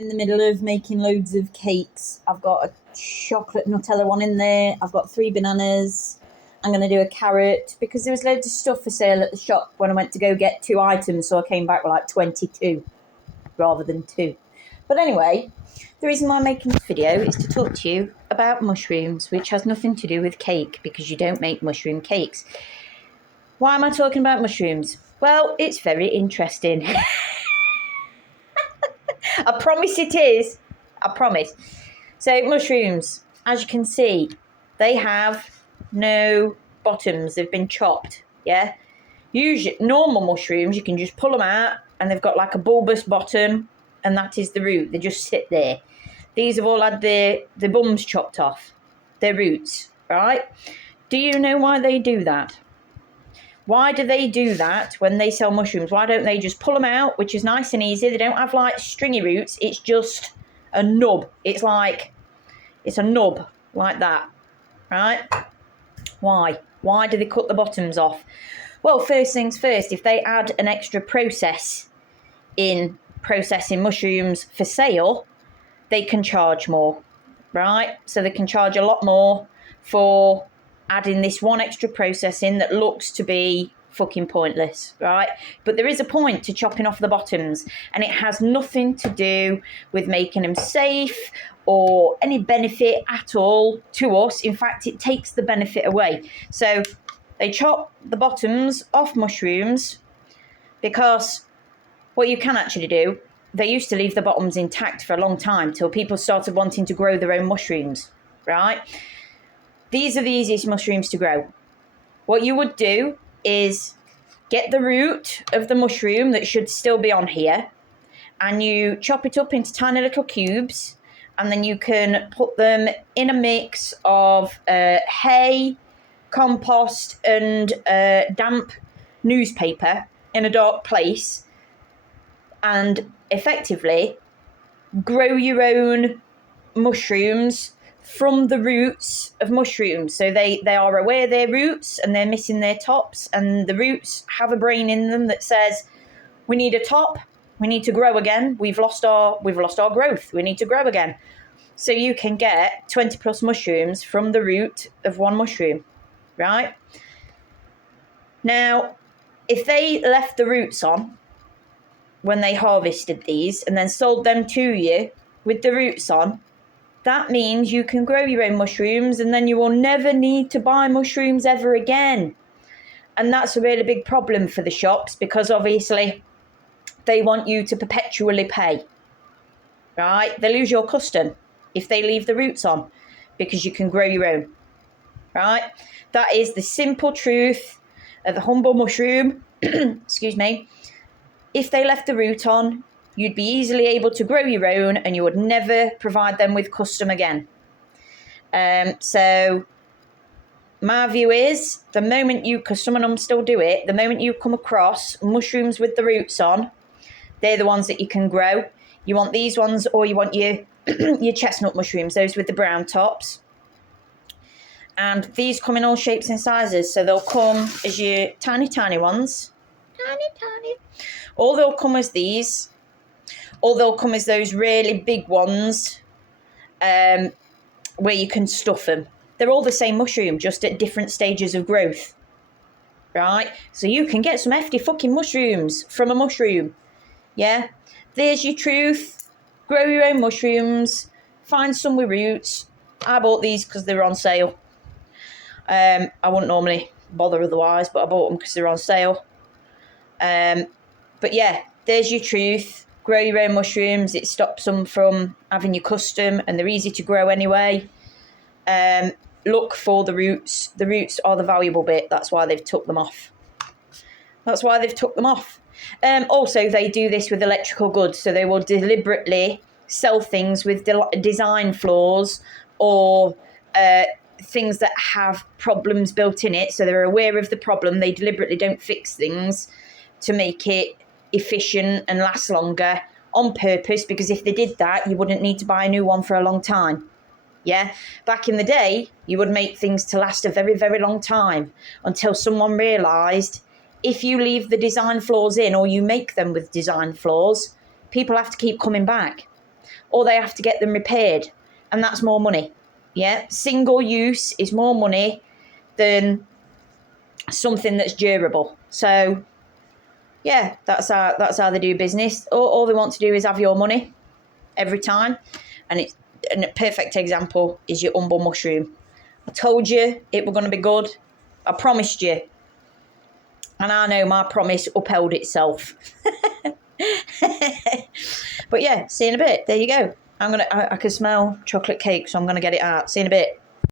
In the middle of making loads of cakes. I've got a chocolate Nutella one in there. I've got 3 bananas. I'm going to do a carrot because there was loads of stuff for sale at the shop when I went to go get 2 items, so I came back with like 22 rather than 2. But anyway, the reason why I'm making this video is to talk to you about mushrooms, which has nothing to do with cake because you don't make mushroom cakes. Why am I talking about mushrooms? Well, it's very interesting. I promise it is. I promise. So mushrooms, as you can see, they have no bottoms. They've been chopped, yeah? Usually, normal mushrooms, you can just pull them out and they've got like a bulbous bottom and that is the root. They just sit there. These have all had the bums chopped off, their roots, right? Do you know why they do that? Why do they do that when they sell mushrooms? Why don't they just pull them out, which is nice and easy? They don't have like stringy roots. It's just a nub. It's a nub like that, right? Why? Why do they cut the bottoms off? Well, first things first, if they add an extra process in processing mushrooms for sale, they can charge more, right? So they can charge a lot more for adding this one extra process in that looks to be fucking pointless, right? But there is a point to chopping off the bottoms, and it has nothing to do with making them safe or any benefit at all to us. In fact, it takes the benefit away. So they chop the bottoms off mushrooms because what you can actually do, they used to leave the bottoms intact for a long time till people started wanting to grow their own mushrooms, right? These are the easiest mushrooms to grow. What you would do is get the root of the mushroom that should still be on here, and you chop it up into tiny little cubes, and then you can put them in a mix of hay, compost, and damp newspaper in a dark place, and effectively grow your own mushrooms from the roots of mushrooms. So they are aware of their roots and they're missing their tops, and the roots have a brain in them that says, we need a top, we need to grow again, we've lost our growth, we need to grow again. So you can get 20 plus mushrooms from the root of one mushroom, right? Now, if they left the roots on when they harvested these and then sold them to you with the roots on, that means you can grow your own mushrooms and then you will never need to buy mushrooms ever again. And that's a really big problem for the shops because obviously they want you to perpetually pay, right? They lose your custom if they leave the roots on because you can grow your own, right? That is the simple truth of the humble mushroom. Excuse me. If they left the root on, you'd be easily able to grow your own and you would never provide them with custom again. So my view is the moment you, because some of them still do it, the moment you come across mushrooms with the roots on, they're the ones that you can grow. You want these ones, or you want your your chestnut mushrooms, those with the brown tops. And these come in all shapes and sizes. So they'll come as your tiny, tiny ones. Tiny. Or they'll come as these. Or they'll come as those really big ones where you can stuff them. They're all the same mushroom, just at different stages of growth, right? So you can get some hefty fucking mushrooms from a mushroom, yeah? There's your truth. Grow your own mushrooms. Find some with roots. I bought these because they were on sale. I wouldn't normally bother otherwise, but I bought them because they're on sale. But yeah, there's your truth. Grow your own mushrooms. It stops them from having your custom, and they're easy to grow anyway. Look for the roots. The roots are the valuable bit. That's why they've took them off. Also, they do this with electrical goods. So they will deliberately sell things with design flaws or things that have problems built in it. So they're aware of the problem. They deliberately don't fix things to make it efficient and last longer on purpose, because if they did that, you wouldn't need to buy a new one for a long time. Yeah, back in the day, you would make things to last a very, very long time until someone realised if you leave the design flaws in or you make them with design flaws, people have to keep coming back. or they have to get them repaired, and that's more money. Yeah, single use is more money than something that's durable. So yeah, that's how they do business. All they want to do is have your money every time, and a perfect example is your humble mushroom. I told you it was going to be good. I promised you, and I know my promise upheld itself. But yeah, see you in a bit. There you go. I can smell chocolate cake, so I'm gonna get it out. See you in a bit.